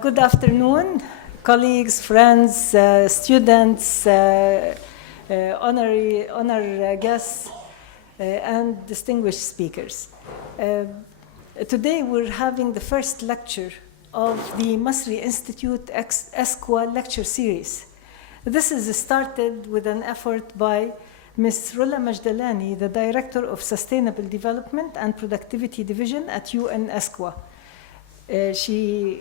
Good afternoon, colleagues, friends, students, honor guests, and distinguished speakers. Today we're having the first lecture of the Masri Institute ESCWA lecture series. This is started with an effort by Ms. Rola Majdalani, the Director of Sustainable Development and Productivity Division at UN ESCWA. She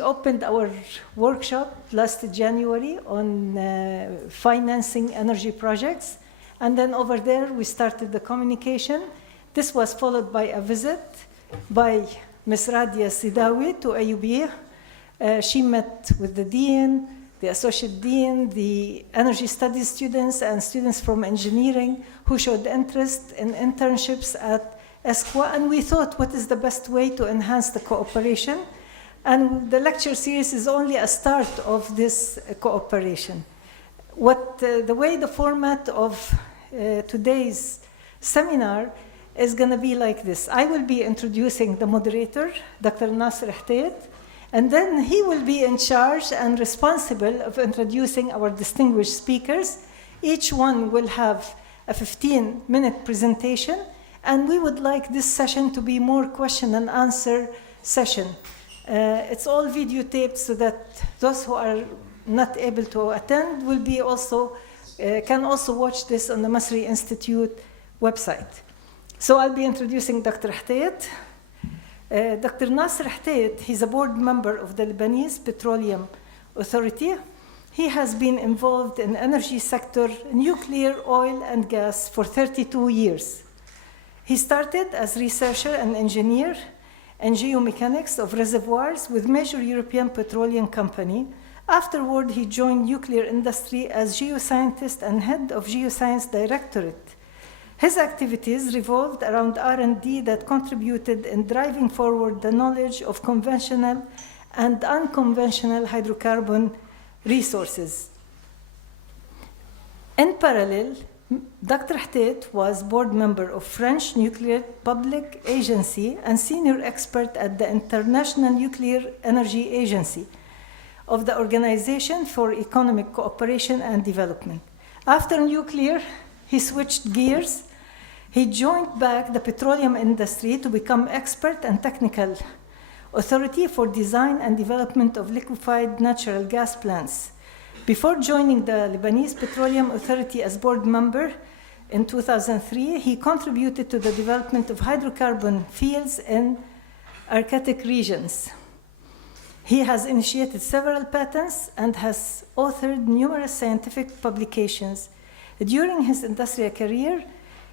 opened our workshop last January on financing energy projects, and then over there we started the communication. This was followed by a visit by Ms. Radia Sidawi to AUB. She met with the dean, the associate dean, the energy studies students, and students from engineering who showed interest in internships at ESCWA, and we thought, what is the best way to enhance the cooperation? And the lecture series is only a start of this cooperation. The way the format of today's seminar is going to be like this. I will be introducing the moderator, Dr. Nasser Htayet, and then he will be in charge and responsible of introducing our distinguished speakers. Each one will have a 15-minute presentation, and we would like this session to be more question and answer session. It's all videotaped so that those who are not able to attend will be can also watch this on the Masri Institute website. So I'll be introducing Dr. Htayet. Dr. Nasser Htayet, he's a board member of the Lebanese Petroleum Authority. He has been involved in energy sector, nuclear, oil, and gas for 32 years. He started as researcher and engineer in geomechanics of reservoirs with major European petroleum company. Afterward, he joined nuclear industry as geoscientist and head of geoscience directorate. His activities revolved around R&D that contributed in driving forward the knowledge of conventional and unconventional hydrocarbon resources. In parallel, Dr. Htayet was board member of French Nuclear Public Agency and senior expert at the International Nuclear Energy Agency of the Organization for Economic Cooperation and Development. After nuclear, he switched gears. He joined back the petroleum industry to become expert and technical authority for design and development of liquefied natural gas plants. Before joining the Lebanese Petroleum Authority as board member in 2003, he contributed to the development of hydrocarbon fields in Arctic regions. He has initiated several patents and has authored numerous scientific publications. During his industrial career,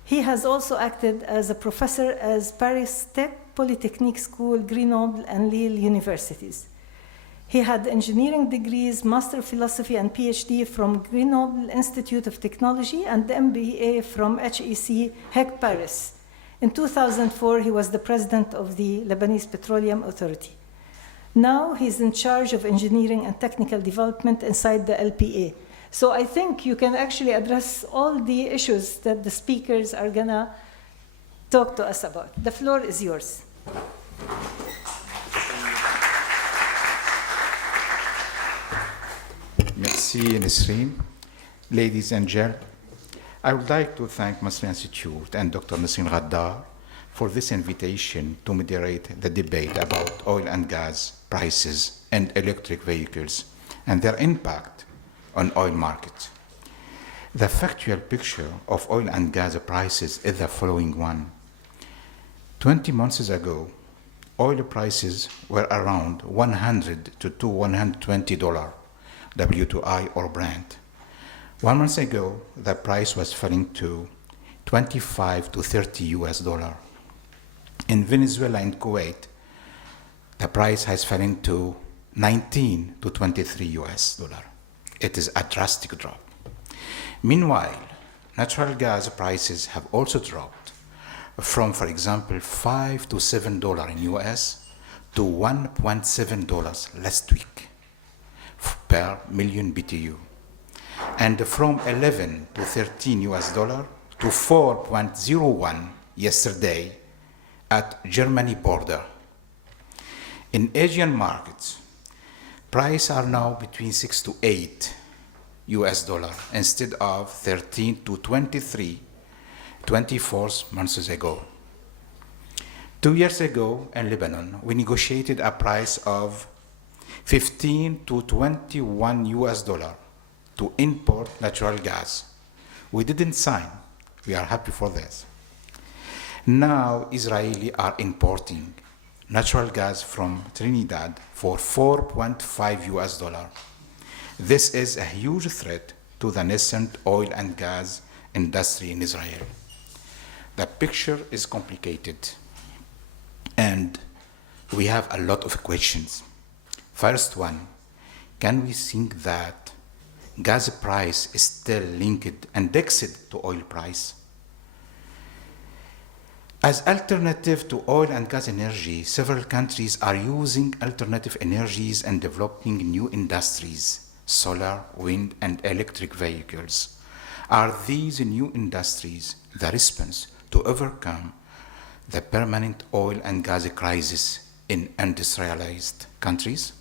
he has also acted as a professor at Paris Tech, Polytechnique School, Grenoble, and Lille universities. He had engineering degrees, Master of Philosophy and PhD from Grenoble Institute of Technology and MBA from HEC Paris. In 2004, he was the president of the Lebanese Petroleum Authority. Now he's in charge of engineering and technical development inside the LPA. So I think you can actually address all the issues that the speakers are gonna talk to us about. The floor is yours. Merci, Nisreen. Ladies and gentlemen, I would like to thank Masri Institute and Dr. Nisreen Ghaddar for this invitation to moderate the debate about oil and gas prices and electric vehicles and their impact on oil market. The factual picture of oil and gas prices is the following one. 20 months ago, oil prices were around $100 to $120 WTI or Brent. 1 month ago, the price was falling to $25 to $30 US. In Venezuela and Kuwait, the price has fallen to 19 to 23 US dollar. It is a drastic drop. Meanwhile, natural gas prices have also dropped from, for example, $5 to $7 in US to $1.7 last week per million BTU, and from 11 to 13 US dollar to 4.01 yesterday at Germany border. In Asian markets, prices are now between 6 to 8 US dollar instead of 13 to 24 months ago. 2 years ago in Lebanon, we negotiated a price of 15 to 21 US dollar to import natural gas. We didn't sign. We are happy for this. Now Israelis are importing natural gas from Trinidad for 4.5 US dollar. This is a huge threat to the nascent oil and gas industry in Israel. The picture is complicated and we have a lot of questions. First one, can we think that gas price is still linked, indexed to oil price? As alternative to oil and gas energy, several countries are using alternative energies and developing new industries, solar, wind, and electric vehicles. Are these new industries the response to overcome the permanent oil and gas crisis in industrialized countries?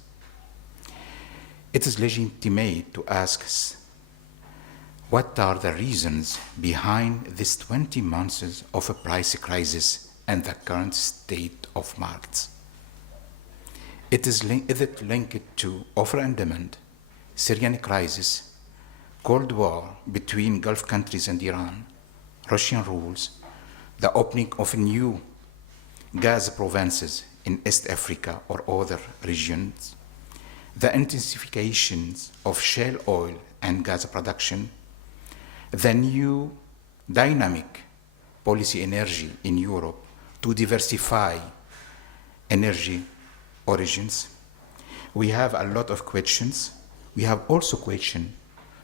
It is legitimate to ask what are the reasons behind this 20 months of a price crisis and the current state of markets? Is it linked to offer and demand, Syrian crisis, Cold War between Gulf countries and Iran, Russian rules, the opening of new gas provinces in East Africa or other regions, the intensification of shale oil and gas production, the new dynamic policy energy in Europe to diversify energy origins? We have a lot of questions. We have also questions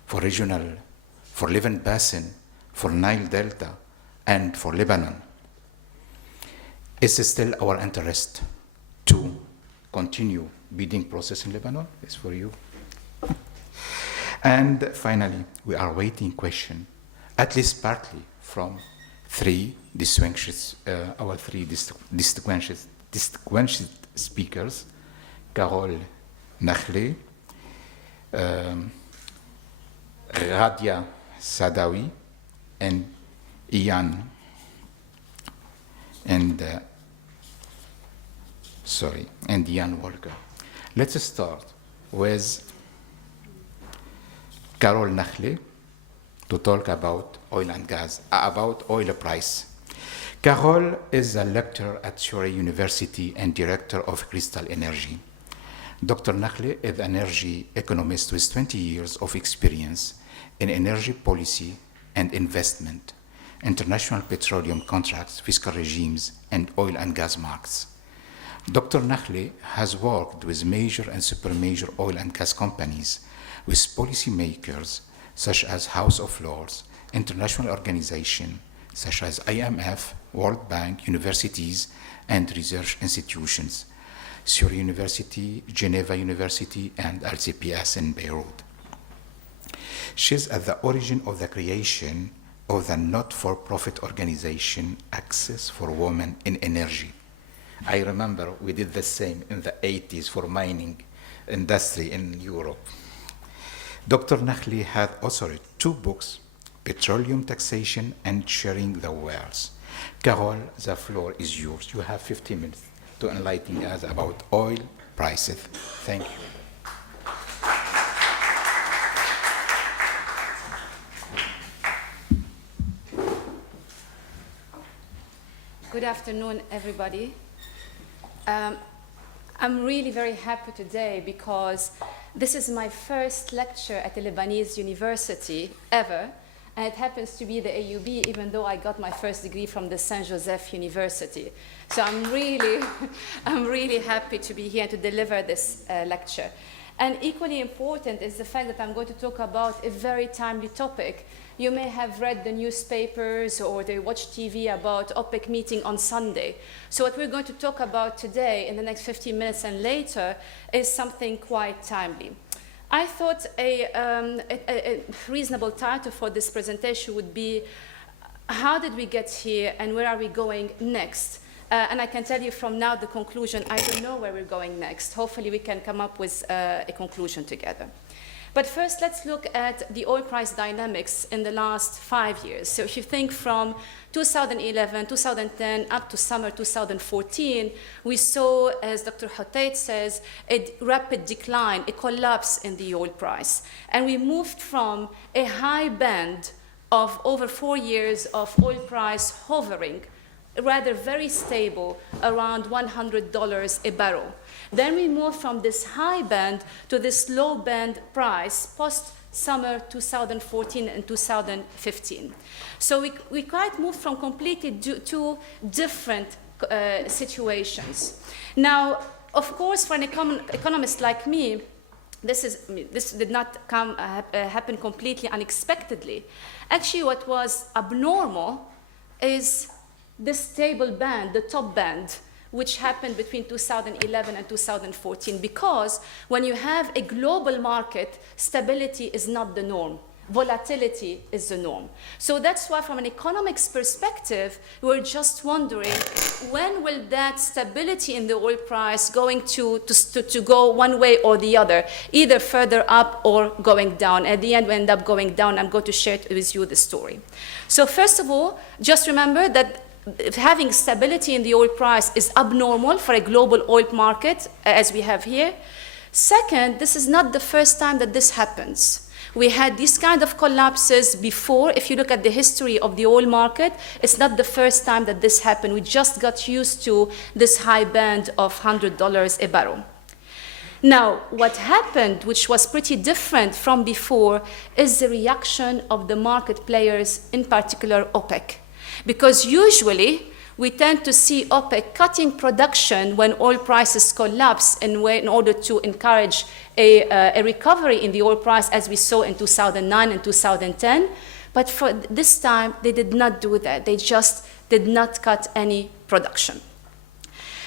for regional, for Levant Basin, for Nile Delta, and for Lebanon. Is it still our interest to continue bidding process in Lebanon? It's for you. And finally, we are waiting question, at least partly from our three distinguished speakers, Carole Nachle, Radia Sadawi, and Ian Walker. Let's start with Carole Nachle to talk about oil and gas, about oil price. Carole is a lecturer at Surrey University and director of Crystal Energy. Dr. Nachle is an energy economist with 20 years of experience in energy policy and investment, international petroleum contracts, fiscal regimes, and oil and gas markets. Dr. Nachle has worked with major and super major oil and gas companies, with policymakers such as House of Lords, international organizations such as IMF, World Bank, universities, and research institutions, Surrey University, Geneva University, and LCPS in Beirut. She's at the origin of the creation of the not-for-profit organization Access for Women in Energy. I remember we did the same in the 80s for mining industry in Europe. Dr. Nachle had authored 2 books, Petroleum Taxation and Sharing the Wealth. Carole, the floor is yours. You have 15 minutes to enlighten us about oil prices. Thank you. Good afternoon, everybody. I'm really very happy today because this is my first lecture at the Lebanese University ever, and it happens to be the AUB, even though I got my first degree from the Saint Joseph University. So I'm really happy to be here and to deliver this lecture. And equally important is the fact that I'm going to talk about a very timely topic. You may have read the newspapers or they watch TV about OPEC meeting on Sunday. So what we're going to talk about today in the next 15 minutes and later is something quite timely. I thought a reasonable title for this presentation would be, how did we get here and where are we going next? And I can tell you from now the conclusion, I don't know where we're going next. Hopefully we can come up with a conclusion together. But first, let's look at the oil price dynamics in the last 5 years. So if you think from 2011, 2010, up to summer 2014, we saw, as Dr. Hotait says, a rapid decline, a collapse in the oil price. And we moved from a high band of over 4 years of oil price hovering, rather very stable, around $100 a barrel. Then we moved from this high band to this low band price post-summer 2014 and 2015. So we quite moved from completely two different situations. Now, of course, for an economist like me, this did not happen completely unexpectedly. Actually, what was abnormal is this stable band, the top band, which happened between 2011 and 2014, because when you have a global market, stability is not the norm. Volatility is the norm. So that's why, from an economics perspective, we're just wondering, when will that stability in the oil price going to go one way or the other, either further up or going down? At the end, we end up going down. I'm going to share with you the story. So first of all, just remember that having stability in the oil price is abnormal for a global oil market, as we have here. Second, this is not the first time that this happens. We had these kind of collapses before. If you look at the history of the oil market, it's not the first time that this happened. We just got used to this high band of $100 a barrel. Now, what happened, which was pretty different from before, is the reaction of the market players, in particular OPEC. Because usually we tend to see OPEC cutting production when oil prices collapse in order to encourage a recovery in the oil price, as we saw in 2009 and 2010. But for this time, they did not do that. They just did not cut any production.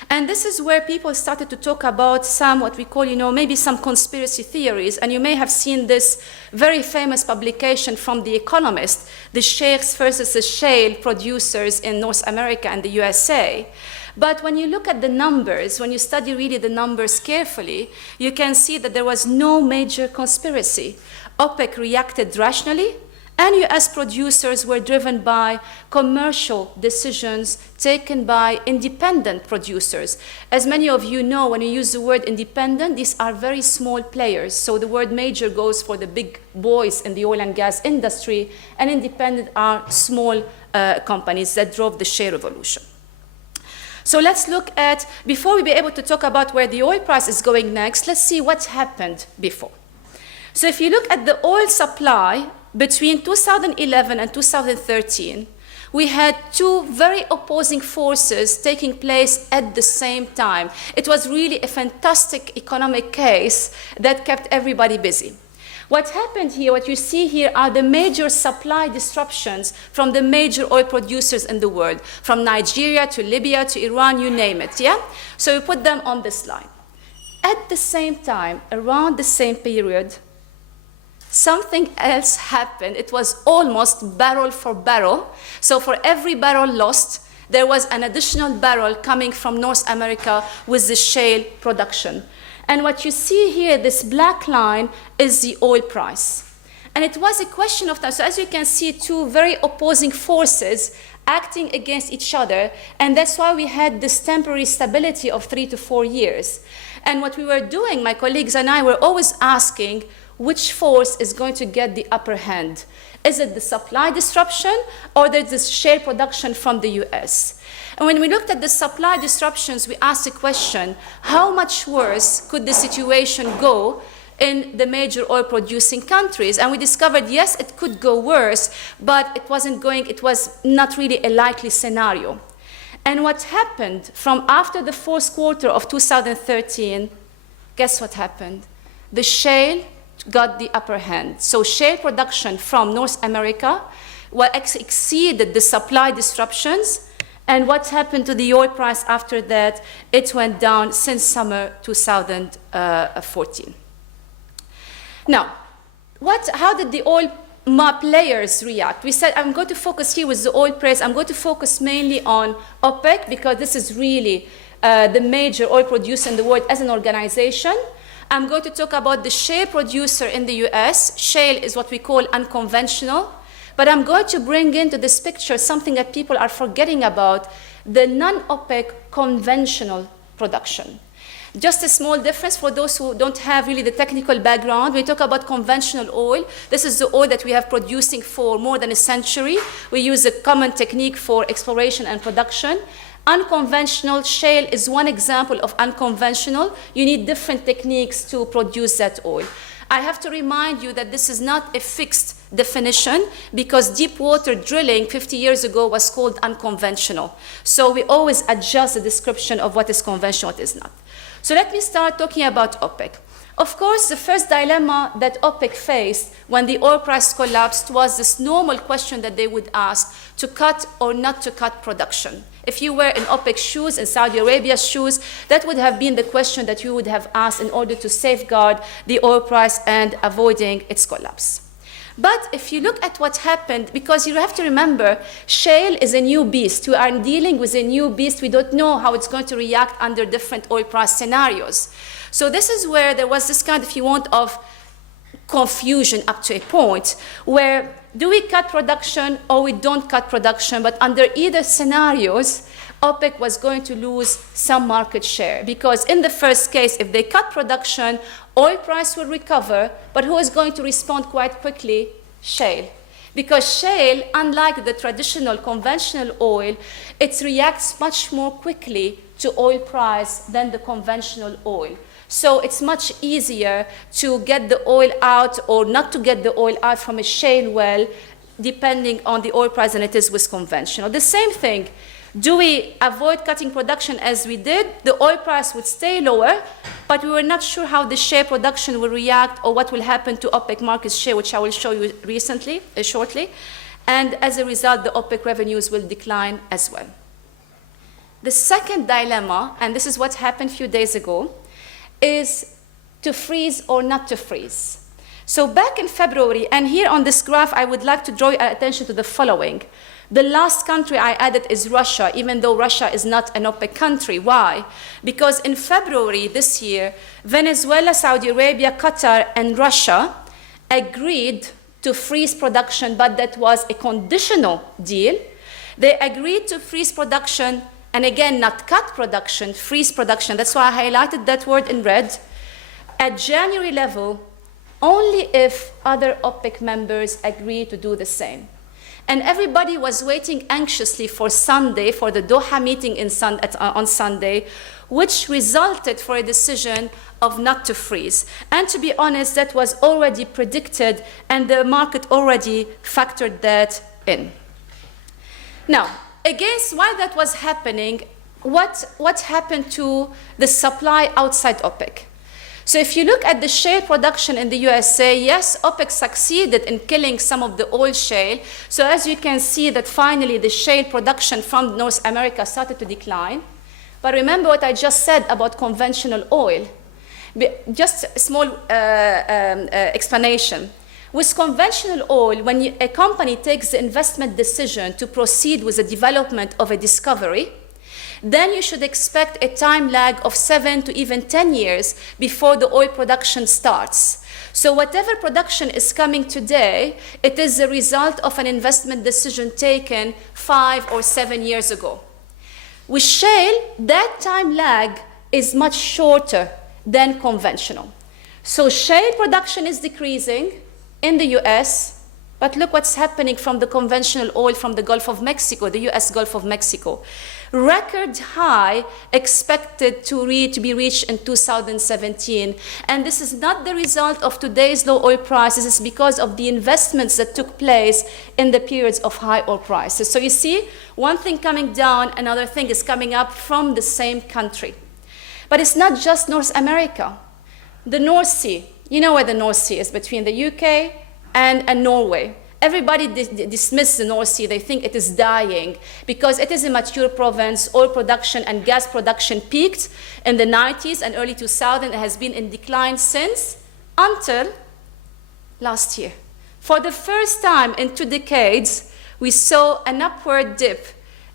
And this is where people started to talk about some, what we call, maybe some conspiracy theories. And you may have seen this very famous publication from The Economist, the sheikhs versus the shale producers in North America and the USA. But when you look at the numbers, when you study really the numbers carefully, you can see that there was no major conspiracy. OPEC reacted rationally, and US producers were driven by commercial decisions taken by independent producers. As many of you know, when you use the word independent, these are very small players. So the word major goes for the big boys in the oil and gas industry, and independent are small companies that drove the shale revolution. So let's look at, before we be able to talk about where the oil price is going next, let's see what happened before. So if you look at the oil supply, between 2011 and 2013, we had two very opposing forces taking place at the same time. It was really a fantastic economic case that kept everybody busy. What happened here, what you see here, are the major supply disruptions from the major oil producers in the world, from Nigeria to Libya to Iran, you name it, yeah? So we put them on this slide. At the same time, around the same period, something else happened. It was almost barrel for barrel. So for every barrel lost, there was an additional barrel coming from North America with the shale production. And what you see here, this black line, is the oil price. And it was a question of time. So as you can see, two very opposing forces acting against each other. And that's why we had this temporary stability of 3 to 4 years. And what we were doing, my colleagues and I, were always asking, which force is going to get the upper hand? Is it the supply disruption, or there's this shale production from the US? And when we looked at the supply disruptions, we asked the question, how much worse could the situation go in the major oil-producing countries. And we discovered, yes, it could go worse, but it was not really a likely scenario. And what happened from after the fourth quarter of 2013, guess what happened? The shale got the upper hand. So shale production from North America exceeded the supply disruptions. And what happened to the oil price after that? It went down since summer 2014. Now, how did the oil players react? We said, I'm going to focus here with the oil price. I'm going to focus mainly on OPEC because this is really the major oil producer in the world as an organization. I'm going to talk about the shale producer in the US. Shale is what we call unconventional. But I'm going to bring into this picture something that people are forgetting about, the non-OPEC conventional production. Just a small difference for those who don't have really the technical background. We talk about conventional oil. This is the oil that we have producing for more than a century. We use a common technique for exploration and production. Unconventional shale is one example of unconventional. You need different techniques to produce that oil. I have to remind you that this is not a fixed definition because deep water drilling 50 years ago was called unconventional. So we always adjust the description of what is conventional, what is not. So let me start talking about OPEC. Of course, the first dilemma that OPEC faced when the oil price collapsed was this normal question that they would ask, to cut or not to cut production. If you were in OPEC's shoes, in Saudi Arabia's shoes, that would have been the question that you would have asked in order to safeguard the oil price and avoiding its collapse. But if you look at what happened, because you have to remember, shale is a new beast. We are dealing with a new beast. We don't know how it's going to react under different oil price scenarios. So this is where there was this kind, if you want, of confusion up to a point where do we cut production or we don't cut production? But under either scenarios, OPEC was going to lose some market share because in the first case, if they cut production, oil price will recover, but who is going to respond quite quickly? Shale. Because shale, unlike the traditional conventional oil, it reacts much more quickly to oil price than the conventional oil. So it's much easier to get the oil out or not to get the oil out from a shale well, depending on the oil price than it is with conventional. The same thing. Do we avoid cutting production as we did? The oil price would stay lower, but we were not sure how the shale production will react or what will happen to OPEC market share, which I will show you shortly. And as a result, the OPEC revenues will decline as well. The second dilemma, and this is what happened a few days ago, is to freeze or not to freeze. So back in February, and here on this graph, I would like to draw your attention to the following. The last country I added is Russia, even though Russia is not an OPEC country. Why? Because in February this year, Venezuela, Saudi Arabia, Qatar, and Russia agreed to freeze production, but that was a conditional deal. They agreed to freeze production, and again, not cut production, freeze production. That's why I highlighted that word in red. At January level, only if other OPEC members agree to do the same. And everybody was waiting anxiously for Sunday, for the Doha meeting on Sunday, which resulted for a decision of not to freeze. And to be honest, that was already predicted, and the market already factored that in. Now, against why that was happening, what happened to the supply outside OPEC? So if you look at the shale production in the USA, yes, OPEC succeeded in killing some of the oil shale. So as you can see that finally the shale production from North America started to decline. But remember what I just said about conventional oil. Just a small explanation. With conventional oil, when a company takes the investment decision to proceed with the development of a discovery, then you should expect a time lag of 7 to even 10 years before the oil production starts. So whatever production is coming today, it is the result of an investment decision taken 5 or 7 years ago. With shale, that time lag is much shorter than conventional. So shale production is decreasing in the US, But look what's happening from the conventional oil from the Gulf of Mexico, the US Gulf of Mexico. Record high expected to be reached in 2017. And this is not the result of today's low oil prices, it's because of the investments that took place in the periods of high oil prices. So you see, one thing coming down, another thing is coming up from the same country. But it's not just North America. The North Sea, you know where the North Sea is, between the UK and Norway. Everybody dismisses the North Sea. They think it is dying because it is a mature province. Oil production and gas production peaked in the 90s and early 2000s. It has been in decline since, until last year. For the first time in 2 decades, we saw an upward dip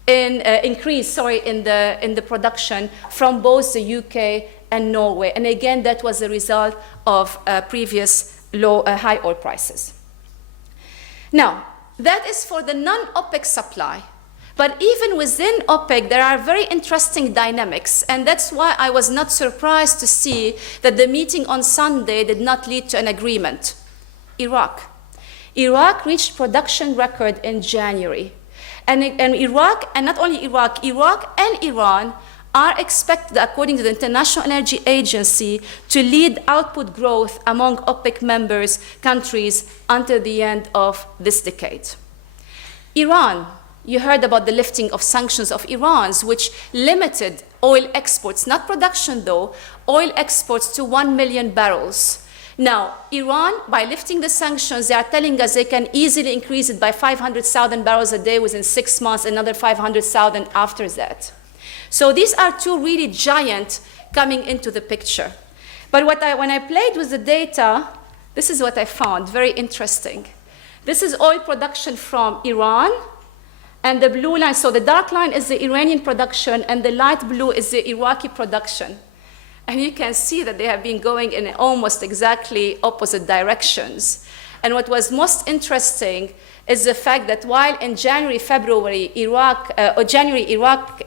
in increase in the production from both the UK and Norway. And again, that was a result of previous high oil prices. Now, that is for the non-OPEC supply. But even within OPEC, there are very interesting dynamics. And that's why I was not surprised to see that the meeting on Sunday did not lead to an agreement. Iraq. Iraq reached production record in January. And Iraq, and not only Iraq, Iraq and Iran are expected, according to the International Energy Agency, to lead output growth among OPEC members countries until the end of this decade. Iran, you heard about the lifting of sanctions of Iran, which limited oil exports, not production though, oil exports to 1 million barrels. Now, Iran, by lifting the sanctions, they are telling us they can easily increase it by 500,000 barrels a day within 6 months, another 500,000 after that. So these are two really giant coming into the picture. But when I played with the data, this is what I found, very interesting. This is oil production from Iran, and the blue line, so the dark line is the Iranian production, and the light blue is the Iraqi production. And you can see that they have been going in almost exactly opposite directions. And what was most interesting is the fact that while in January, Iraq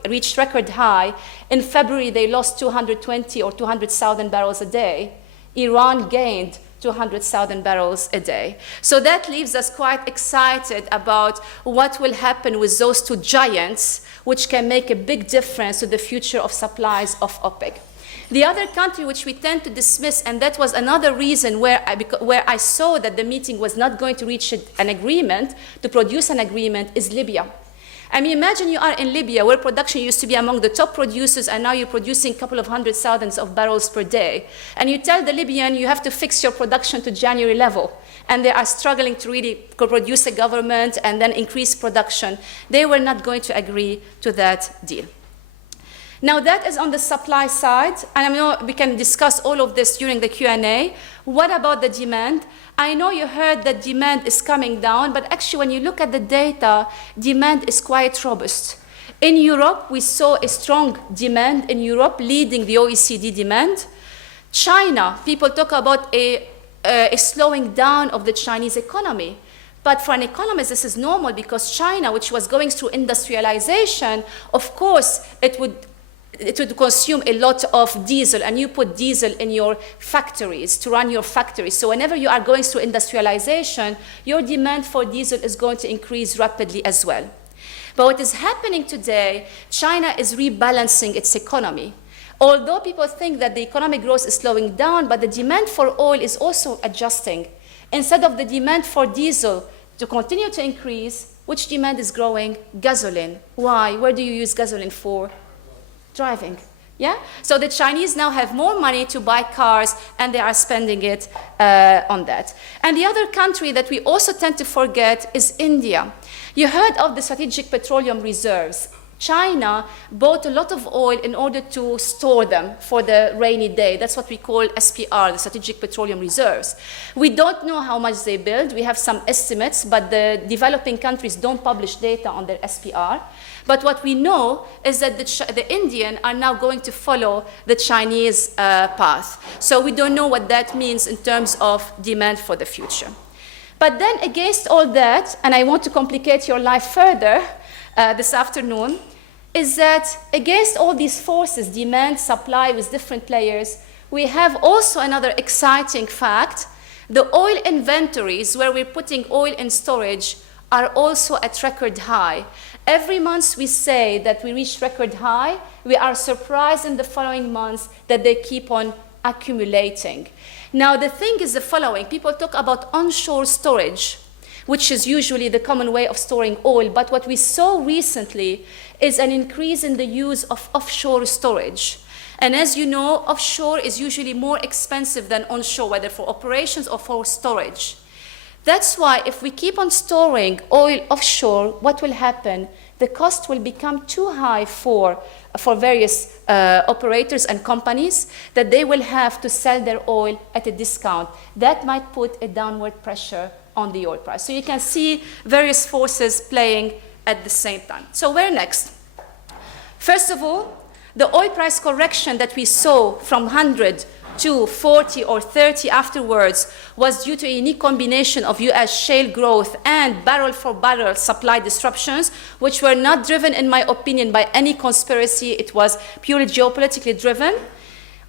reached record high, in February they lost 220 or 200,000 barrels a day. Iran gained 200,000 barrels a day. So that leaves us quite excited about what will happen with those two giants, which can make a big difference to the future of supplies of OPEC. The other country which we tend to dismiss, and that was another reason where I saw that the meeting was not going to reach an agreement, to produce an agreement, is Libya. I mean, imagine you are in Libya, where production used to be among the top producers, and now you're producing a couple of 100,000 of barrels per day. And you tell the Libyan you have to fix your production to January level. And they are struggling to really produce a government and then increase production. They were not going to agree to that deal. Now that is on the supply side, and I know we can discuss all of this during the Q&A. What about the demand? I know you heard that demand is coming down, but actually when you look at the data, demand is quite robust. In Europe, we saw a strong demand in Europe, leading the OECD demand. China, people talk about a slowing down of the Chinese economy. But for an economist, this is normal because China, which was going through industrialization, of course, it would consume a lot of diesel, and you put diesel in your factories to run your factories. So whenever you are going through industrialization, your demand for diesel is going to increase rapidly as well. But what is happening today, China is rebalancing its economy. Although people think that the economic growth is slowing down, but the demand for oil is also adjusting. Instead of the demand for diesel to continue to increase, which demand is growing? Gasoline. Why? Where do you use gasoline for? Driving. Yeah? So the Chinese now have more money to buy cars, and they are spending it on that. And the other country that we also tend to forget is India. You heard of the strategic petroleum reserves. China bought a lot of oil in order to store them for the rainy day. That's what we call SPR, the Strategic Petroleum Reserves. We don't know how much they build. We have some estimates, but the developing countries don't publish data on their SPR. But what we know is that the Indian are now going to follow the Chinese path. So we don't know what that means in terms of demand for the future. But then against all that, and I want to complicate your life further this afternoon, is that against all these forces, demand, supply with different players, we have also another exciting fact The oil inventories, where we're putting oil in storage, are also at record high. Every month we say that we reach record high, we are surprised in the following months that they keep on accumulating. Now the thing is the following, people talk about onshore storage, which is usually the common way of storing oil, but what we saw recently is an increase in the use of offshore storage. And as you know, offshore is usually more expensive than onshore, whether for operations or for storage. That's why if we keep on storing oil offshore, what will happen? The cost will become too high for various operators and companies that they will have to sell their oil at a discount. That might put a downward pressure on the oil price. So you can see various forces playing at the same time. So where next? First of all, the oil price correction that we saw from 100 to 40 or 30 afterwards was due to a unique combination of US shale growth and barrel-for-barrel supply disruptions, which were not driven, in my opinion, by any conspiracy. It was purely geopolitically driven.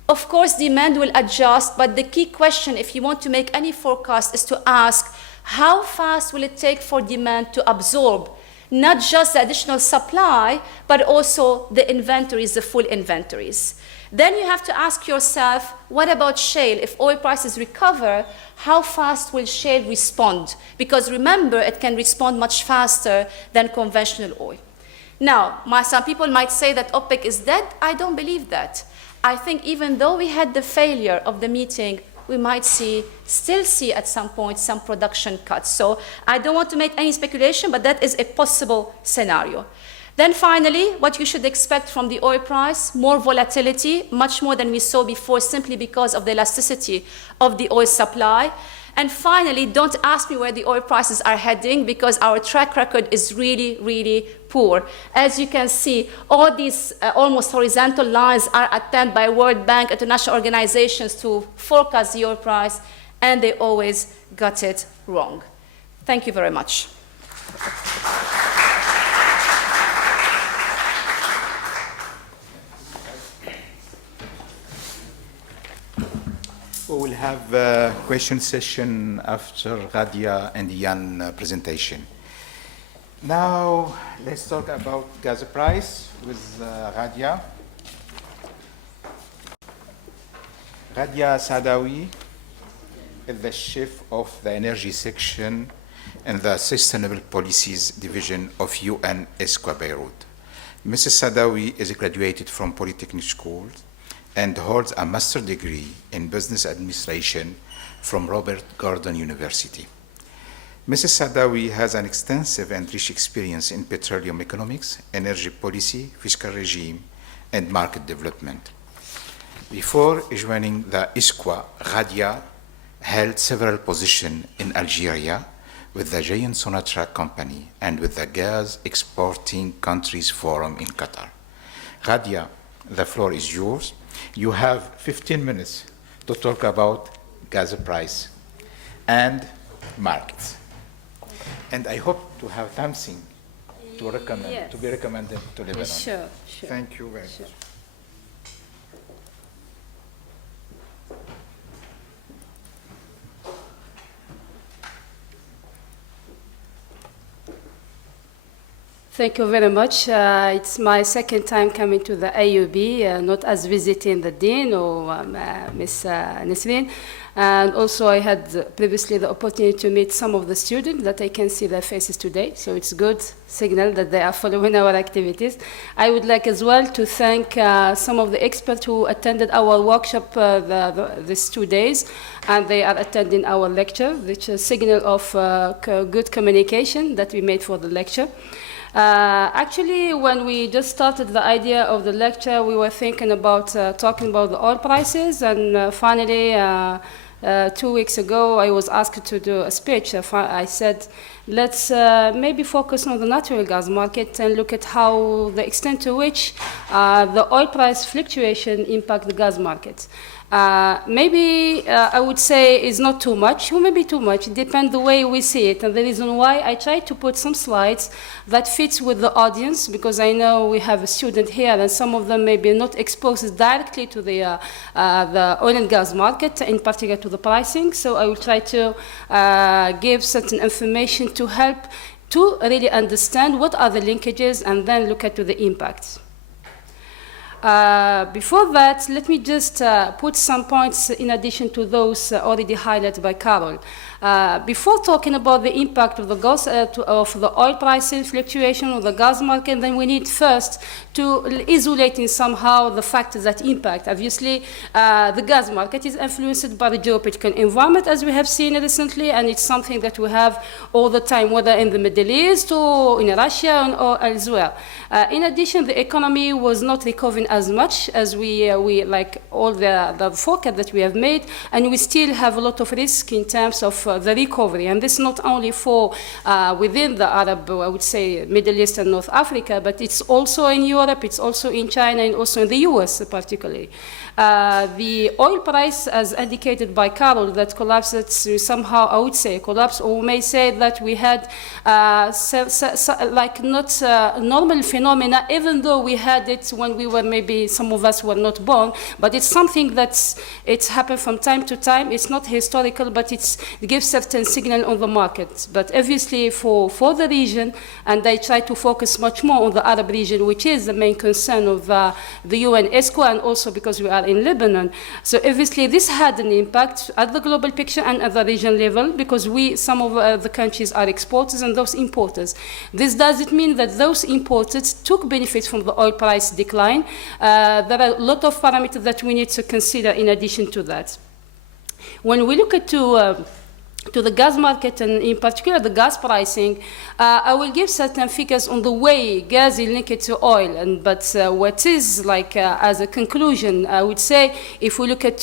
Of course, demand will adjust, but the key question, if you want to make any forecast, is to ask, how fast will it take for demand to absorb not just the additional supply, but also the inventories, the full inventories? Then you have to ask yourself, what about shale? If oil prices recover, how fast will shale respond? Because remember, it can respond much faster than conventional oil. Now, some people might say that OPEC is dead. I don't believe that. I think even though we had the failure of the meeting, we might still see at some point some production cuts. So I don't want to make any speculation, but that is a possible scenario. Then finally, what you should expect from the oil price, more volatility, much more than we saw before, simply because of the elasticity of the oil supply. And finally, don't ask me where the oil prices are heading, because our track record is really, really poor. As you can see, all these almost horizontal lines are attempted by World Bank, international organizations, to forecast the oil price, and they always got it wrong. Thank you very much. We will have a question session after Radia and Ian presentation. Now, let's talk about gas price with Radia. Radia Sadawi is the chief of the energy section in the Sustainable Policies Division of UN ESCWA Beirut. Mrs. Sadawi is graduated from Polytechnic School and holds a master's degree in business administration from Robert Gordon University. Mrs. Sadawi has an extensive and rich experience in petroleum economics, energy policy, fiscal regime, and market development. Before joining the ESCWA, Radia held several positions in Algeria with the Giant Sonatrach Company and with the Gas Exporting Countries Forum in Qatar. Radia, the floor is yours. You have 15 minutes to talk about gas price and markets. And I hope to have something to recommend, yes, to be recommended to Lebanon. Sure. Thank you very much. Thank you very much. It's my second time coming to the AUB, not as visiting the Dean or Ms. Nisreen. And also I had previously the opportunity to meet some of the students that I can see their faces today. So it's good signal that they are following our activities. I would like as well to thank some of the experts who attended our workshop these 2 days, and they are attending our lecture, which is a signal of good communication that we made for the lecture. Actually, when we just started the idea of the lecture, we were thinking about talking about the oil prices, and finally, 2 weeks ago, I was asked to do a speech. I said, let's maybe focus on the natural gas market and look at how the extent to which the oil price fluctuation impact the gas market. Maybe I would say is not too much, or maybe too much. It depends the way we see it. And the reason why I try to put some slides that fits with the audience, because I know we have a student here, and some of them may be not exposed directly to the oil and gas market, in particular to the pricing. So I will try to give certain information to help to really understand what are the linkages and then look at the impacts. Before that, let me just put some points in addition to those already highlighted by Carol. Before talking about the impact of the gas, of the oil pricing fluctuation of the gas market, then we need first to isolate in somehow the factors that impact. Obviously, the gas market is influenced by the geopolitical environment, as we have seen recently, and it's something that we have all the time, whether in the Middle East or in Russia or elsewhere. In addition, the economy was not recovering as much as we like all the forecast that we have made, and we still have a lot of risk in terms of the recovery. And this not only for within the Arab, I would say, Middle East and North Africa, but it's also in Europe, it's also in China, and also in the US particularly. The oil price, as indicated by Carol, that collapsed somehow, I would say, collapsed, or we may say that we had like not normal phenomena, even though we had it when we were maybe some of us were not born, but it's something it's happened from time to time. It's not historical, but it gives certain signal on the market. But obviously for the region, and I try to focus much more on the Arab region, which is the main concern of the UN ESCWA, and also because we are in Lebanon. So obviously this had an impact at the global picture and at the region level, because some of the countries are exporters and those importers. This doesn't mean that those importers took benefits from the oil price decline. There are a lot of parameters that we need to consider in addition to that. When we look at to the gas market, and in particular the gas pricing, I will give certain figures on the way gas is linked to oil. But what is like as a conclusion, I would say, if we look at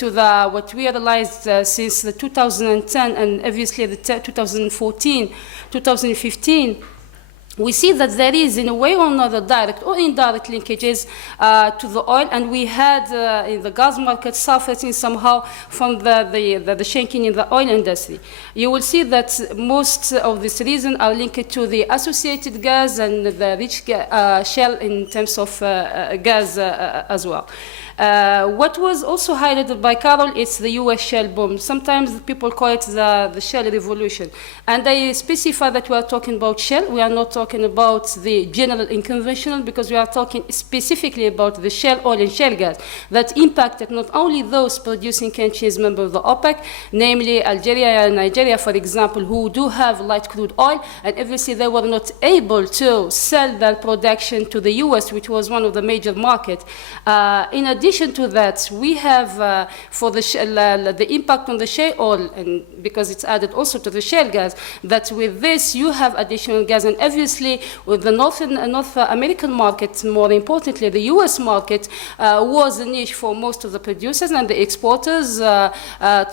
what we realized since the 2010 and obviously the 2014, 2015, we see that there is, in a way or another, direct or indirect linkages to the oil, and we had in the gas market suffering somehow from the shaking in the oil industry. You will see that most of these reasons are linked to the associated gas and the rich shale in terms of gas as well. What was also highlighted by Carol is the US shale boom. Sometimes people call it the shale revolution. And I specify that we are talking about shale. We are not talking about the general unconventional, because we are talking specifically about the shale oil and shale gas that impacted not only those producing countries members of the OPEC, namely Algeria and Nigeria, for example, who do have light crude oil, and obviously they were not able to sell their production to the US, which was one of the major markets. In addition to that, we have for the impact on the shale oil, and because it's added also to the shale gas, that with this you have additional gas, and obviously with the North American market, more importantly the US market, was a niche for most of the producers and the exporters,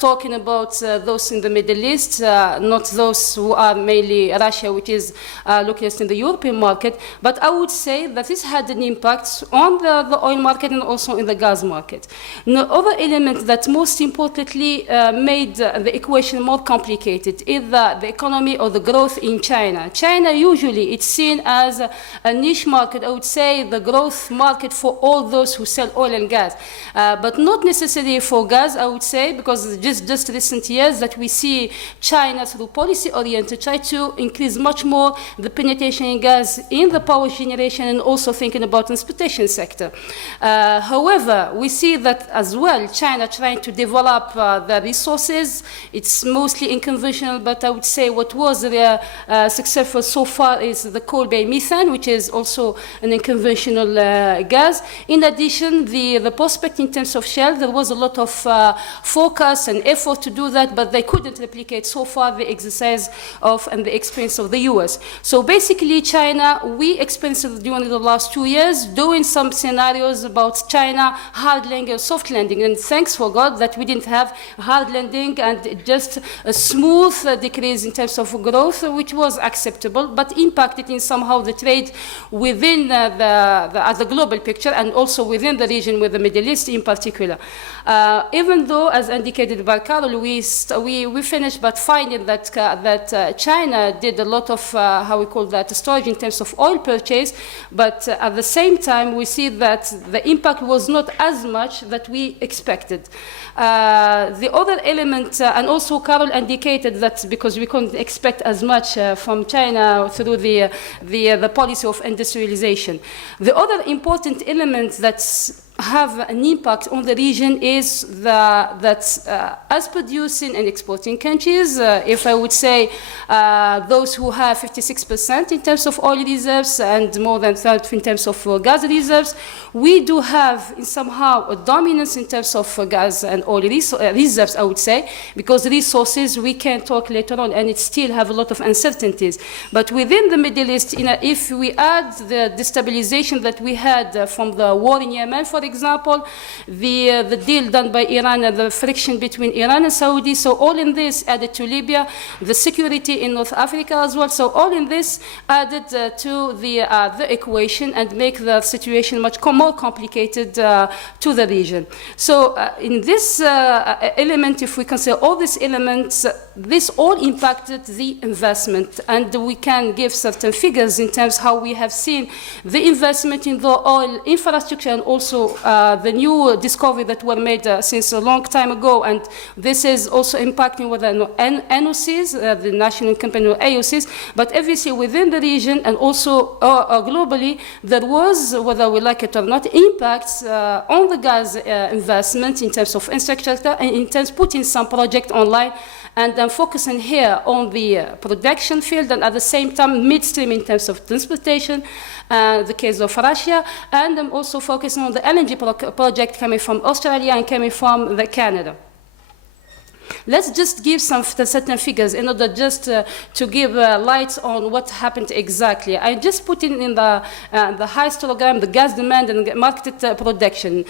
talking about those in the Middle East, not those who are mainly Russia, which is located in the European market. But I would say that this had an impact on the oil market and also in the gas market. The other element that most importantly made the equation more complicated is the economy or the growth in China. China usually it's seen as a niche market, I would say the growth market for all those who sell oil and gas, but not necessarily for gas, I would say, because just recent years that we see China through policy oriented try to increase much more the penetration in gas in the power generation and also thinking about transportation sector. However, we see that as well China trying to develop the resources. It's mostly unconventional, but I would say what was successful so far is the coal-based methane, which is also an unconventional gas. In addition, the prospect in terms of shale, there was a lot of focus and effort to do that, but they couldn't replicate so far the exercise of and the experience of the US. So basically China, we experienced during the last 2 years doing some scenarios about China hard landing or soft landing, and thanks for God that we didn't have hard landing and just a smooth decrease in terms of growth, which was acceptable, but impact impacted in somehow the trade within as a global picture and also within the region with the Middle East in particular. Even though, as indicated by Carol, we finished but finding that China did a lot of, how we call that, storage in terms of oil purchase, but at the same time, we see that the impact was not as much that we expected. The other element, and also Carol indicated that because we couldn't expect as much from China through the policy of industrialization. The other important element that's have an impact on the region is that as producing and exporting countries, if I would say those who have 56% in terms of oil reserves and more than 30% in terms of gas reserves, we do have somehow a dominance in terms of gas and oil reserves, I would say, because resources we can talk later on and it still have a lot of uncertainties. But within the Middle East, if we add the destabilization that we had from the war in Yemen, for example, the deal done by Iran and the friction between Iran and Saudi. So all in this added to Libya, the security in North Africa as well. So all in this added to the equation and make the situation much more complicated to the region. So in this element, if we consider all these elements, this all impacted the investment. And we can give certain figures in terms how we have seen the investment in the oil infrastructure and also the new discovery that were made since a long time ago, and this is also impacting with the NOCs, the national company or AOCs, but obviously within the region and also globally, there was, whether we like it or not, impacts on the gas investment in terms of infrastructure and in terms of putting some project online. And I'm focusing here on the production field and at the same time midstream in terms of transportation, the case of Russia, and I'm also focusing on the LNG project coming from Australia and coming from Canada. Let's just give some certain figures in order just to give light on what happened exactly. I just put in the histogram the gas demand and market production.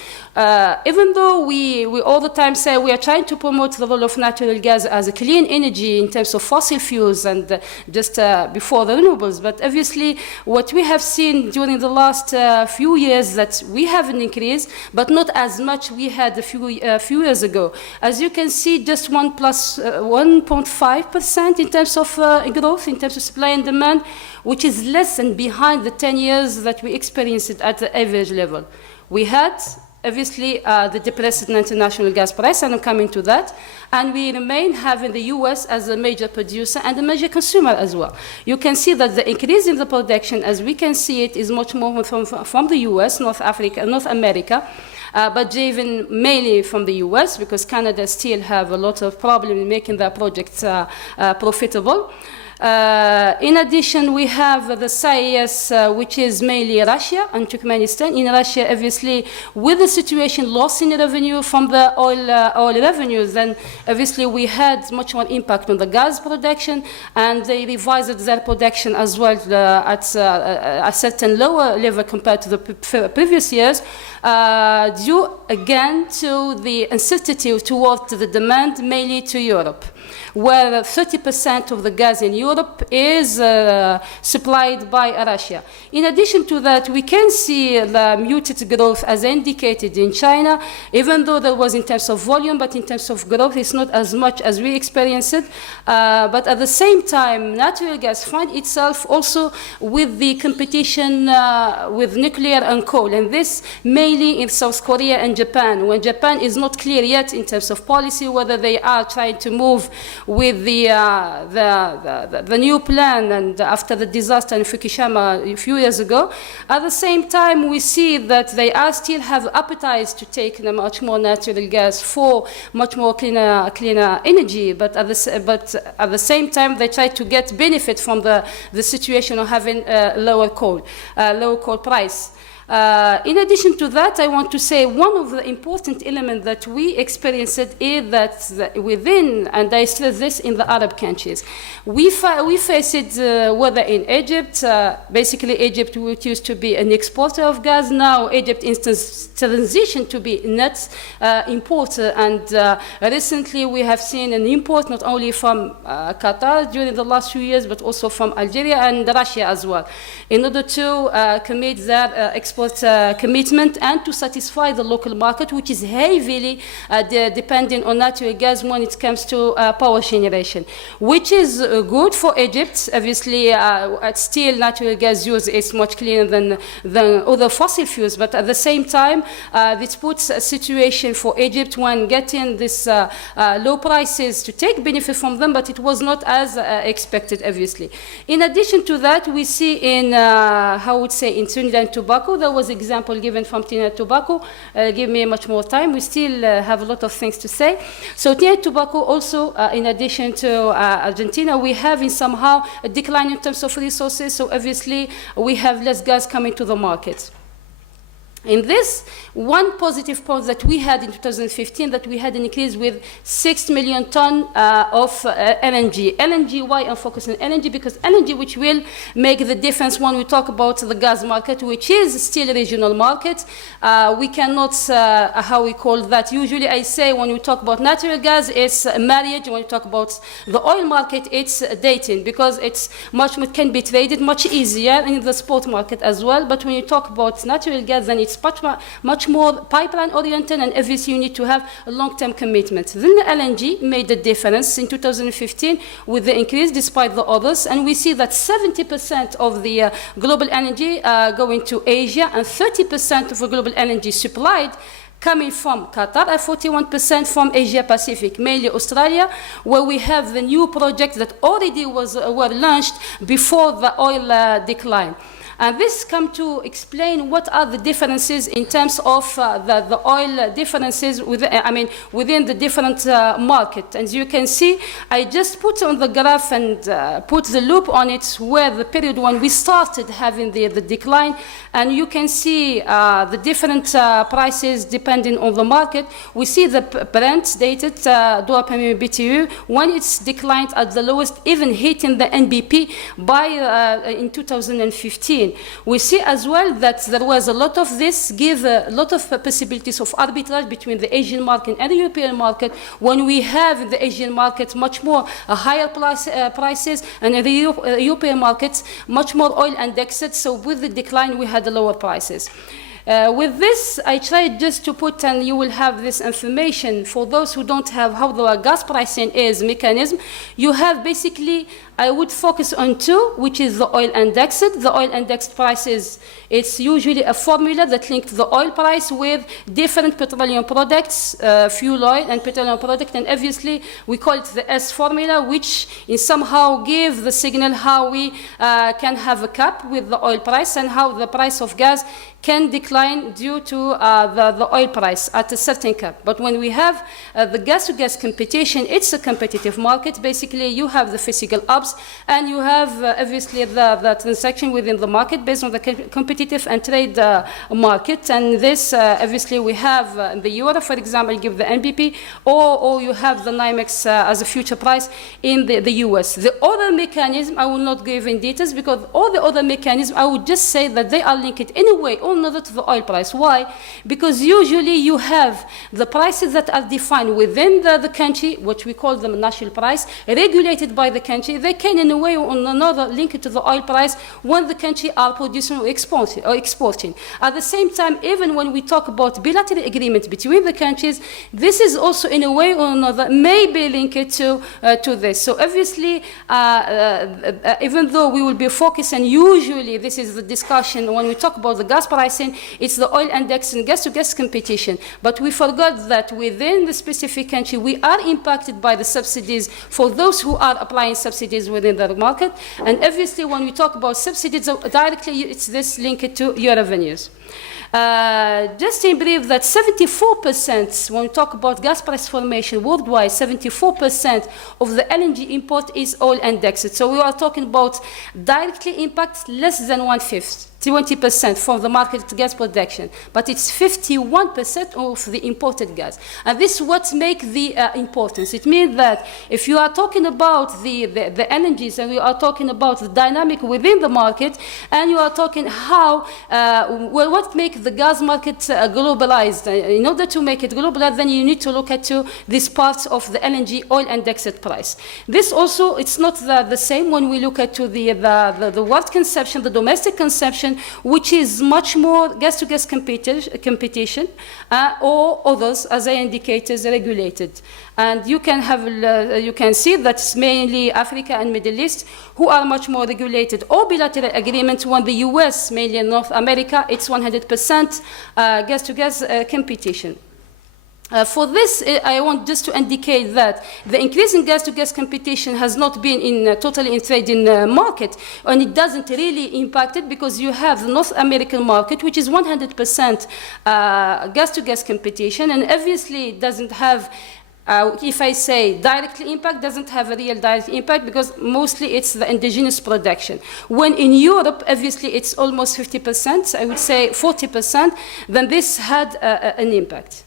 Even though we all the time say we are trying to promote the role of natural gas as a clean energy in terms of fossil fuels and just before the renewables, but obviously what we have seen during the last few years that we have an increase, but not as much we had a few years ago. As you can see, just 1.5% in terms of growth, in terms of supply and demand, which is less than behind the 10 years that we experienced it at the average level. We had, obviously, the depressed international gas price, and I'm coming to that, and we remain having the US as a major producer and a major consumer as well. You can see that the increase in the production, as we can see it, is much more from the US, North Africa, North America, but driven mainly from the US because Canada still have a lot of problem in making their projects profitable. In addition, we have the CIS, which is mainly Russia and Turkmenistan. In Russia, obviously, with the situation loss in revenue from the oil revenues, then obviously we had much more impact on the gas production, and they revised their production as well at a certain lower level compared to the previous years, due again to the uncertainty towards the demand, mainly to Europe, where 30% of the gas in Europe is supplied by Russia. In addition to that, we can see the muted growth as indicated in China, even though there was in terms of volume, but in terms of growth, it's not as much as we experienced it. But at the same time, natural gas finds itself also with the competition with nuclear and coal, and this mainly in South Korea and Japan, when Japan is not clear yet in terms of policy whether they are trying to move with the new plan and after the disaster in Fukushima a few years ago. At the same time, we see that they are still have appetite to take much more natural gas for much more cleaner energy, but at the same time, they try to get benefit from the situation of having lower coal price. In addition to that, I want to say one of the important elements that we experienced is that within, and I stress this in the Arab countries, we faced whether in Egypt, basically Egypt, which used to be an exporter of gas, now Egypt instance transition to be net importer, and recently we have seen an import not only from Qatar during the last few years, but also from Algeria and Russia as well, in order to commit their export commitment and to satisfy the local market, which is heavily dependent on natural gas when it comes to power generation, which is good for Egypt. Obviously, still natural gas use is much cleaner than other fossil fuels, but at the same time, this puts a situation for Egypt when getting this low prices to take benefit from them, but it was not as expected, obviously. In addition to that, we see in, how would say, in Trinidad and Tobago, there was example given from Trinidad and Tobago. Give me much more time. We still have a lot of things to say. So Trinidad and Tobago also, in addition to Argentina, we have in somehow a decline in terms of resources. So obviously, we have less gas coming to the market. In this, one positive point that we had in 2015, that we had an increase with 6 million ton of LNG. LNG, why I'm focusing on LNG? Because LNG, which will make the difference when we talk about the gas market, which is still a regional market. We cannot, how we call that, usually I say when we talk about natural gas, it's marriage. When we talk about the oil market, it's dating, because it's much, it can be traded much easier in the spot market as well. But when you talk about natural gas, then it's much more pipeline oriented, and obviously you need to have a long-term commitment. Then the LNG made the difference in 2015 with the increase despite the others, and we see that 70% of the global energy going to Asia, and 30% of the global energy supplied coming from Qatar, and 41% from Asia Pacific, mainly Australia, where we have the new projects that already were launched before the oil decline. And this come to explain what are the differences in terms of the oil differences within the different market. As you can see, I just put on the graph and put the loop on it where the period when we started having the decline, and you can see the different prices depending on the market. We see the Brent dated dollar per million BTU when it's declined at the lowest, even hitting the NBP by in 2015. We see as well that there was a lot of this, give a lot of possibilities of arbitrage between the Asian market and the European market, when we have in the Asian market much more higher prices, and in the European markets much more oil indexed. So with the decline, we had the lower prices. With this, I tried just to put, and you will have this information for those who don't have how the gas pricing is mechanism. You have basically, I would focus on two, which is the oil indexed. The oil indexed prices, it's usually a formula that links the oil price with different petroleum products, fuel oil and petroleum product, and obviously we call it the S formula, which in somehow give the signal how we can have a cap with the oil price, and how the price of gas can decline due to the oil price at a certain cap. But when we have the gas-to-gas competition, it's a competitive market. Basically, you have the physical ups, and you have obviously the transaction within the market based on the competitive and trade market. And this, obviously, we have the euro, for example, give the NBP, or you have the NYMEX as a future price in the US. The other mechanism, I will not give in details, because all the other mechanisms, I would just say that they are linked in a way or another to the oil price. Why? Because usually you have the prices that are defined within the country, which we call them national price, regulated by the country. They can in a way or another link it to the oil price when the country are producing or exporting. At the same time, even when we talk about bilateral agreement between the countries, this is also in a way or another may be linked to this. So obviously, even though we will be focusing, usually this is the discussion when we talk about the gas pricing, it's the oil index and gas-to-gas competition. But we forgot that within the specific country, we are impacted by the subsidies for those who are applying subsidies within the market. And obviously, when we talk about subsidies directly, it's this linked to your revenues. Just in brief, that 74%, when we talk about gas price formation worldwide, 74% of the LNG import is oil indexed. So we are talking about directly impact less than 1/5. 20% for the market gas production, but it's 51% of the imported gas. And this is what makes the importance. It means that if you are talking about the energies and we are talking about the dynamic within the market, and you are talking how, what makes the gas market globalized. In order to make it globalized, then you need to look at these parts of the LNG oil indexed price. This also, it's not the same when we look at the world consumption, the domestic consumption, which is much more gas-to-gas competition, or others, as I indicated, regulated. And you can see that it's mainly Africa and Middle East who are much more regulated, or bilateral agreements. When the US, mainly in North America, it's 100% gas-to-gas competition. For this, I want just to indicate that the increase in gas-to-gas competition has not been totally in trading market, and it doesn't really impact it because you have the North American market, which is 100% gas-to-gas competition, and obviously it doesn't have, if I say directly impact, doesn't have a real direct impact because mostly it's the indigenous production. When in Europe, obviously it's almost 50%, I would say 40%, then this had an impact.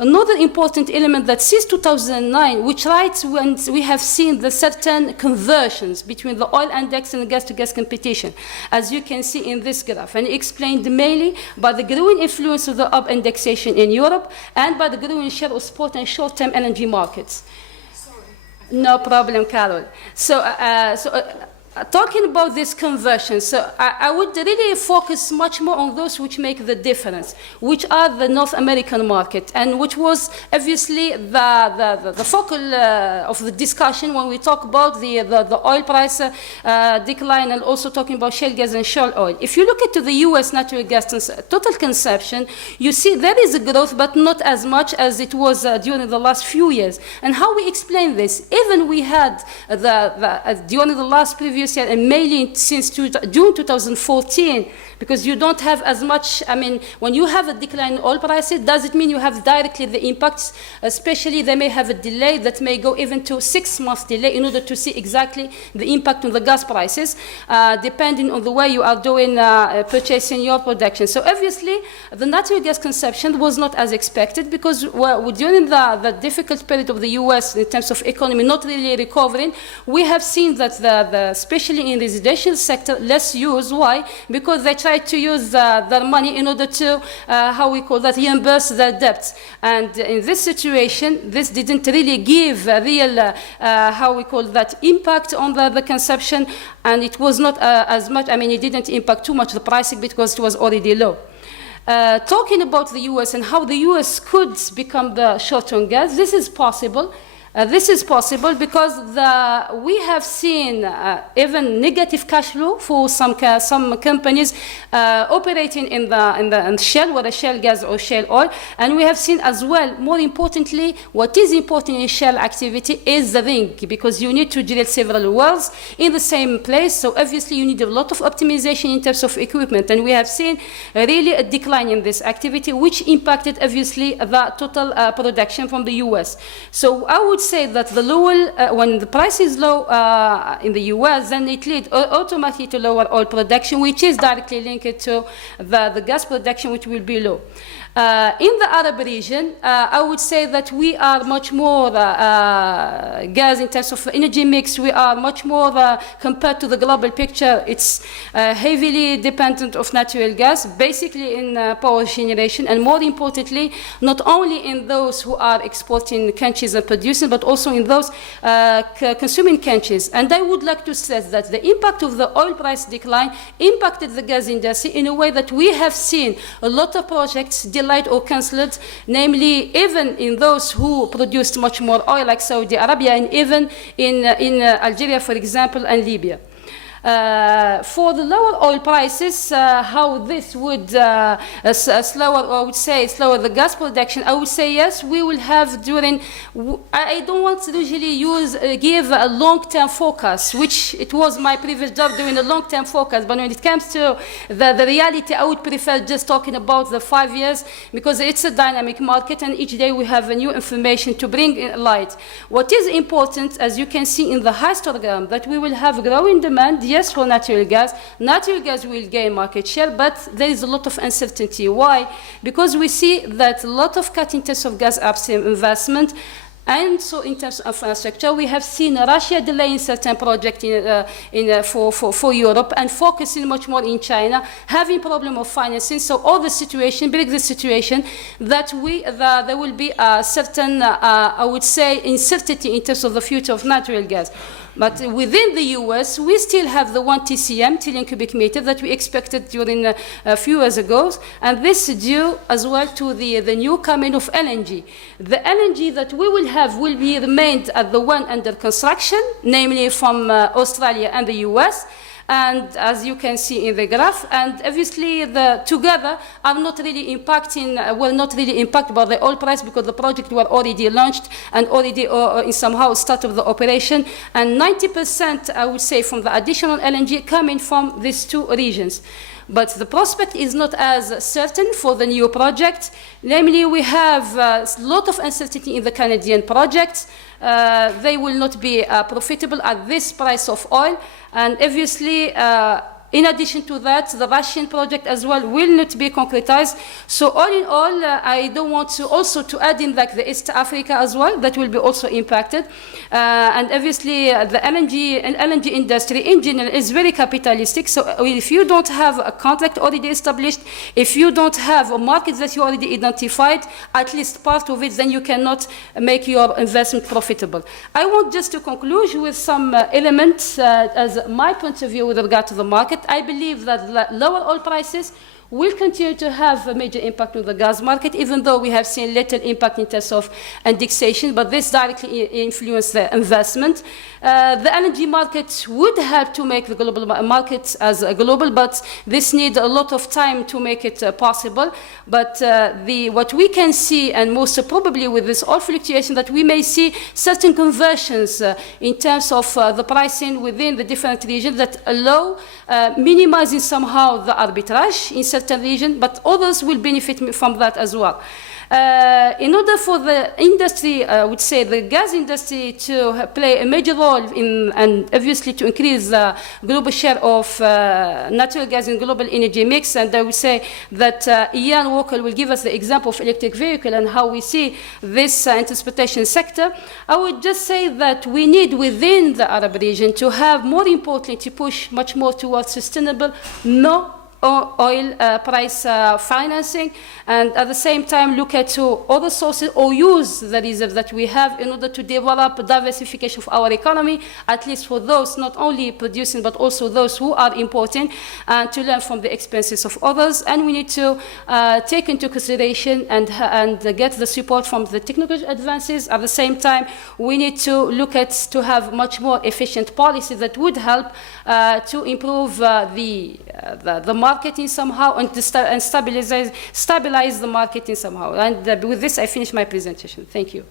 Another important element that since 2009, which right when we have seen the certain conversions between the oil index and the gas-to-gas competition, as you can see in this graph, and explained mainly by the growing influence of the up indexation in Europe and by the growing share of spot and short-term energy markets. Sorry. No problem, Carol. Talking about this conversion, so I would really focus much more on those which make the difference, which are the North American market, and which was obviously the focal of the discussion when we talk about the oil price decline, and also talking about shale gas and shale oil. If you look at the U.S. natural gas total consumption, you see there is a growth, but not as much as it was during the last few years. And how we explain this? Even we had during the last previous year, and mainly since June 2014, because you don't have as much, I mean, when you have a decline in oil prices, does it mean you have directly the impacts? Especially they may have a delay that may go even to 6 months delay in order to see exactly the impact on the gas prices, depending on the way you are doing purchasing your production. So obviously, the natural gas consumption was not as expected because during the difficult period of the U.S. in terms of economy not really recovering, we have seen that especially in residential sector, less use. Why? Because they try to use their money in order to, reimburse their debts. And in this situation, this didn't really give a real, impact on the consumption, and it was not as much, it didn't impact too much the pricing because it was already low. Talking about the U.S. and how the U.S. could become the short-term gas, this is possible. This is possible because we have seen even negative cash flow for some companies operating in the shale, whether shale gas or shale oil, and we have seen as well, more importantly, what is important in shale activity is the ring, because you need to drill several wells in the same place, so obviously you need a lot of optimization in terms of equipment, and we have seen really a decline in this activity, which impacted obviously the total production from the U.S. So I would say that the lower, when the price is low in the U.S., then it leads automatically to lower oil production, which is directly linked to the gas production, which will be low. In the Arab region, I would say that we are much more gas in terms of energy mix. We are much more compared to the global picture. It's heavily dependent of natural gas, basically in power generation, and more importantly, not only in those who are exporting countries and producing, but also in those consuming countries. And I would like to stress that the impact of the oil price decline impacted the gas industry in a way that we have seen a lot of projects delayed or cancelled, namely even in those who produced much more oil, like Saudi Arabia, and even in Algeria, for example, and Libya. For the lower oil prices, how this would slower the gas production, I would say yes, we will have during, I don't want to usually give a long-term forecast, which it was my previous job doing a long-term forecast, but when it comes to the reality, I would prefer just talking about the 5 years, because it's a dynamic market, and each day we have a new information to bring light. What is important, as you can see in the histogram, that we will have growing demand, yes, yes, for natural gas. Natural gas will gain market share, but there is a lot of uncertainty. Why? Because we see that a lot of cut in terms of gas upstream investment. And so in terms of infrastructure, we have seen Russia delaying certain projects for Europe and focusing much more in China, having problem of financing. So all the situation, bring the situation that there will be a certain, I would say, uncertainty in terms of the future of natural gas. But within the US, we still have the 1 TCM, trillion cubic meter, that we expected during a few years ago. And this is due as well to the new coming of LNG. The LNG that we will have will be remained at the one under construction, namely from Australia and the US. And as you can see in the graph, and obviously the together are not really impacting, were not really impacted by the oil price because the project were already launched and already in somehow started the operation. And 90%, I would say, from the additional LNG coming from these two regions. But the prospect is not as certain for the new project. Namely, we have a lot of uncertainty in the Canadian projects. They will not be profitable at this price of oil. And obviously, in addition to that, the Russian project as well will not be concretized. So all in all, I don't want to also to add in like the East Africa as well, that will be also impacted. And obviously the LNG industry in general is very capitalistic. So if you don't have a contract already established, if you don't have a market that you already identified, at least part of it, then you cannot make your investment profitable. I want just to conclude with some elements as my point of view with regard to the market. I believe that lower oil prices will continue to have a major impact on the gas market, even though we have seen little impact in terms of indexation, but this directly influences the investment. The LNG market would help to make the global market as a global, but this needs a lot of time to make it possible. But what we can see, and most probably with this oil fluctuation, that we may see certain conversions in terms of the pricing within the different regions that allow minimizing somehow the arbitrage in certain regions, but others will benefit from that as well. In order for the industry, I would say the gas industry to play a major role in, and obviously to increase the global share of natural gas in global energy mix, and I would say that Ian Walker will give us the example of electric vehicle and how we see this in transportation sector. I would just say that we need within the Arab region to have, more importantly, to push much more towards sustainable, oil price financing, and at the same time look at other sources or use the reserves that we have in order to develop diversification of our economy, at least for those not only producing but also those who are importing, and to learn from the expenses of others. And we need to take into consideration and get the support from the technological advances. At the same time, we need to look at to have much more efficient policy that would help to improve the marketing somehow and to stabilize the marketing somehow. And with this, I finish my presentation. Thank you.